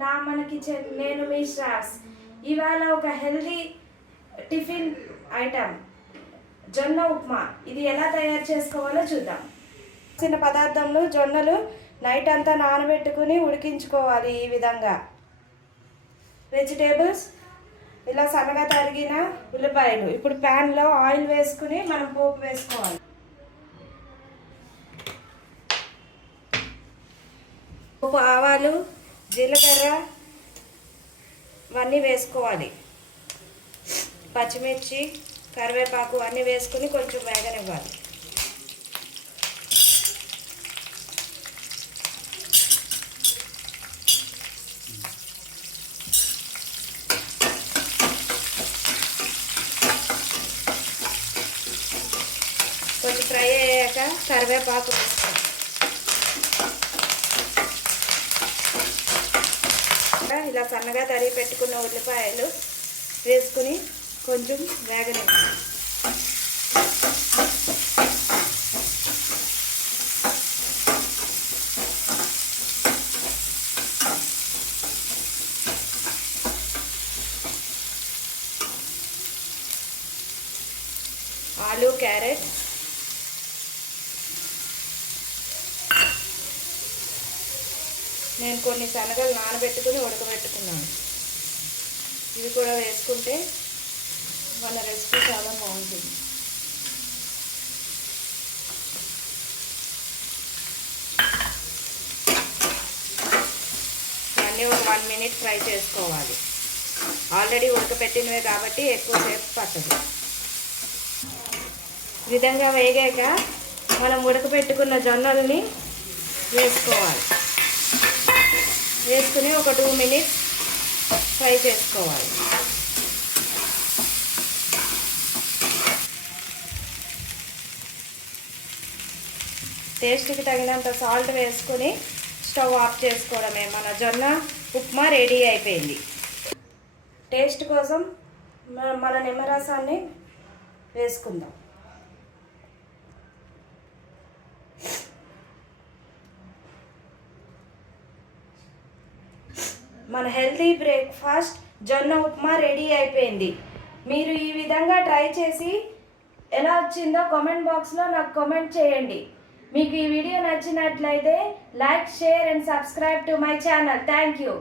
నా కిచెన్ నేను మీ శ్రాస్ ఇవాళ ఒక హెల్దీ టిఫిన్ ఐటమ్. జొన్న ఉప్మా. ఇది ఎలా తయారు చేసుకోవాలో చూద్దాం. చిన్న పదార్థంలో జొన్నలు నైట్ అంతా నానబెట్టుకుని ఉడికించుకోవాలి ఈ విధంగా. వెజిటేబుల్స్ ఇలా సన్నగా తరిగిన ఉల్లిపాయలు. ఇప్పుడు ప్యాన్లో ఆయిల్ వేసుకుని మనం పోపు వేసుకోవాలి. పోపు ఆవాలు జీలకర్ర ఇవన్నీ వేసుకోవాలి. పచ్చిమిర్చి కరివేపాకు అన్నీ వేసుకుని కొంచెం వేగనివ్వాలి. కొంచెం ఫ్రై అయ్యాక కరివేపాకు వేసుకోవాలి. ఇలా సన్నగా తరిగి పెట్టుకున్న ఉల్లిపాయలు వేసుకుని కొంచెం వేగనివ్వాలి ఆలు క్యారెట్ నేను కొన్ని శనగలు నానబెట్టుకుని ఉడకబెట్టుకున్నాను. ఇవి కూడా వేసుకుంటే మన రెసిపీ చాలా బాగుంటుంది. దాన్ని ఒక వన్ మినిట్ ఫ్రై చేసుకోవాలి. ఆల్రెడీ ఉడకపెట్టినవే కాబట్టి ఎక్కువసేపు పట్టదు. ఈ విధంగా వేగాక మనం ఉడకపెట్టుకున్న జొన్నల్ని వేసుకోవాలి. వేసుకుని ఒక టూ మినిట్స్ ఫ్రై చేసుకోవాలి. టేస్ట్కి తగినంత సాల్ట్ వేసుకొని స్టవ్ ఆఫ్ చేసుకోవడమే. మన జొన్న ఉప్మా రెడీ అయిపోయింది. టేస్ట్ కోసం మన నిమ్మరసాన్ని వేసుకుందాం. మన హెల్తీ బ్రేక్ఫాస్ట్ జొన్న ఉప్మా రెడీ అయిపోయింది. మీరు ఈ విధంగా ట్రై చేసి ఎలా వచ్చిందో కామెంట్ బాక్స్లో నాకు కామెంట్ చేయండి. మీకు ఈ వీడియో నచ్చినట్లయితే like share and subscribe to my channel. Thank you.